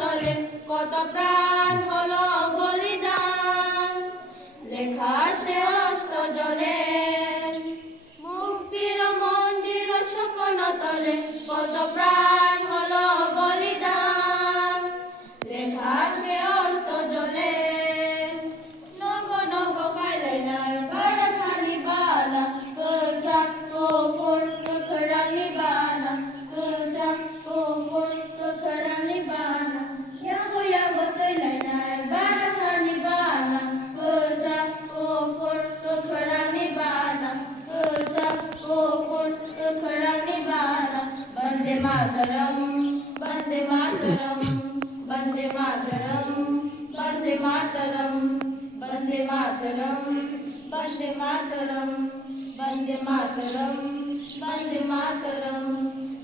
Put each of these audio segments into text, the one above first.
তলে কত প্রাণ হলো বলিদান, লেখা সে অস্ত জলে মুক্তির মন্দির স্বপ্ন তলে কত প্রাণ হলো বলিদান, লেখা সে অস্ত জলে নগ নগ কাইলে নাই বারাখানি বালা কলজা কোফর কখরানি বালা কলজা কোফর কখরানি বালা yago kailai nai barakhani bana kölja kofor kölkharani bana kölja kofor kölkharani bana bande mataram bande mataram bande mataram bande mataram bande mataram bande mataram bande mataram bande mataram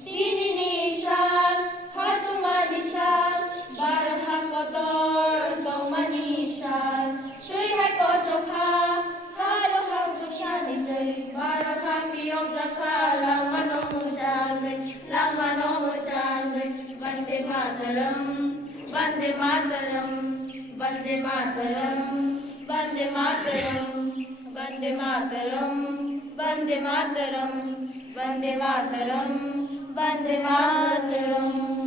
tini nishal khatuma nishal Barha kotor domani shal tui hai ko chokha halo hang tushani sei barha fiok zakha lamano mujangai bande mataram bande mataram bande mataram bande mataram bande mataram bande mataram bande mataram bande mataram